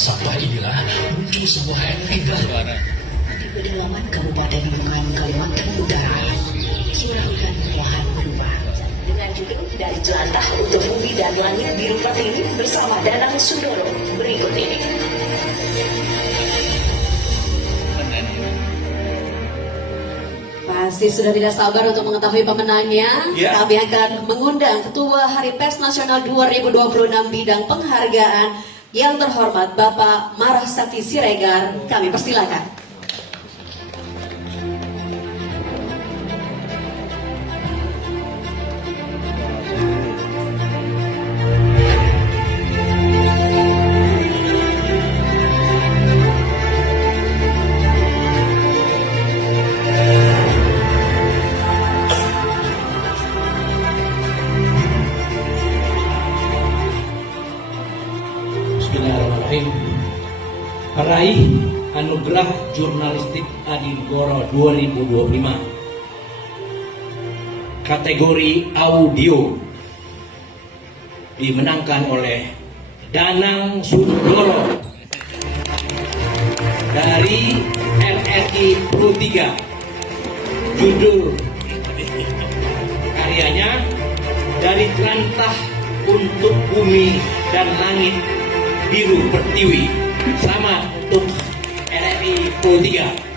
sampah inilah muncul sebuah energi baru di pedalaman Kabupaten Nunukan, Kalimantan Utara. Suara hutan perlahan berubah dengan judul Dari Jelantah untuk Bumi dan Langit Biru Pertiwi bersama Danang Sundoro berikut ini. Pasti sudah tidak sabar untuk mengetahui pemenangnya. Ya. Kami akan mengundang Ketua Hari Pers Nasional 2026 bidang penghargaan yang terhormat Bapak Marah Sakti Siregar. Kami persilakan. Bismillahirrahmanirrahim. Peraih Anugerah Jurnalistik Adi Negoro 2025 kategori audio dimenangkan oleh Danang Sundoro dari RRI Pro 3. Judul karyanya Dari Jelantah untuk Bumi dan Langit Biru Pertiwi. Selamat untuk RRI Pro 3.